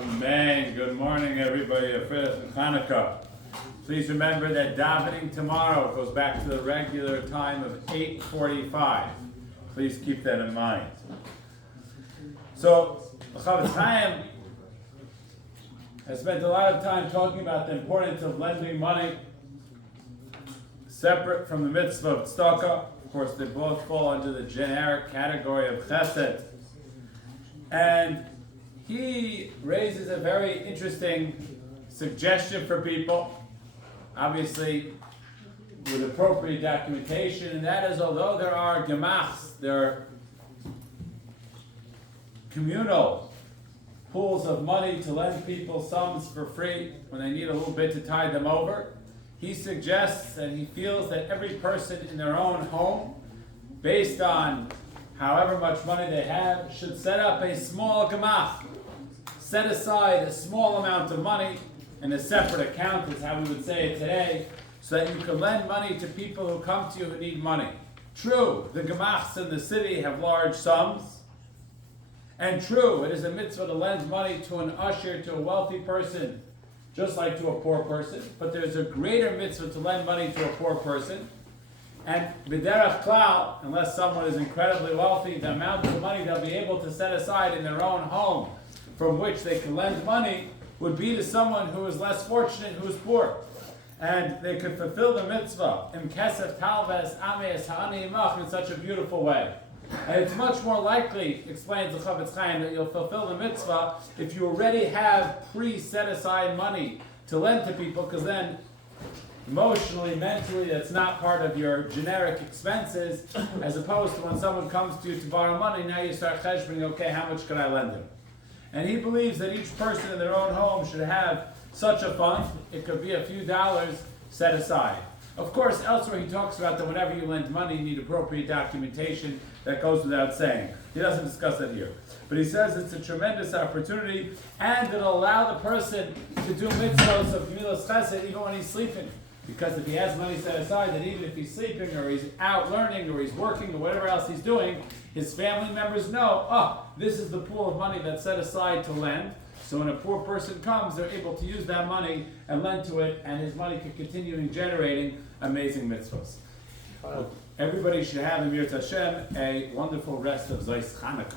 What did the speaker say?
Amen. Good morning, everybody. A Fifth Hanukkah. Please remember that davening tomorrow goes back to the regular time of 8:45. Please keep that in mind. So, Ahavas Chaim has spent a lot of time talking about the importance of lending money separate from the mitzvah of tzedakah. Of course, they both fall under the generic category of chesed. And he raises a very interesting suggestion for people, obviously with appropriate documentation, and that is, although there are gemachs, there are communal pools of money to lend people sums for free when they need a little bit to tide them over, he suggests and he feels that every person in their own home, based on however much money they have, should set up a small gemach. Set aside a small amount of money in a separate account, is how we would say it today, so that you can lend money to people who come to you who need money. True, the gemachs in the city have large sums, and true, it is a mitzvah to lend money to an usher, to a wealthy person, just like to a poor person, but there's a greater mitzvah to lend money to a poor person. And b'derech klal, unless someone is incredibly wealthy, the amount of money they'll be able to set aside in their own home from which they can lend money would be to someone who is less fortunate, who is poor. And they could fulfill the mitzvah im kesef talves ames ha'ani imach in such a beautiful way. And it's much more likely, explains the Ahavas Chaim, that you'll fulfill the mitzvah if you already have pre-set aside money to lend to people, because then emotionally, mentally, that's not part of your generic expenses, as opposed to when someone comes to you to borrow money, now you start cheshboning, okay, how much can I lend him? And he believes that each person in their own home should have such a fund. It could be a few dollars set aside. Of course, elsewhere he talks about that whenever you lend money, you need appropriate documentation. That goes without saying. He doesn't discuss that here. But he says it's a tremendous opportunity, and it'll allow the person to do mitzvahs of gemilas chesed even when he's sleeping. Because if he has money set aside, that even if he's sleeping, or he's out learning, or he's working, or whatever else he's doing, his family members know, this is the pool of money that's set aside to lend. So when a poor person comes, they're able to use that money and lend to it, and his money can continue generating amazing mitzvahs. Everybody should have, in Mir Hashem, a wonderful rest of Zos Chanukah.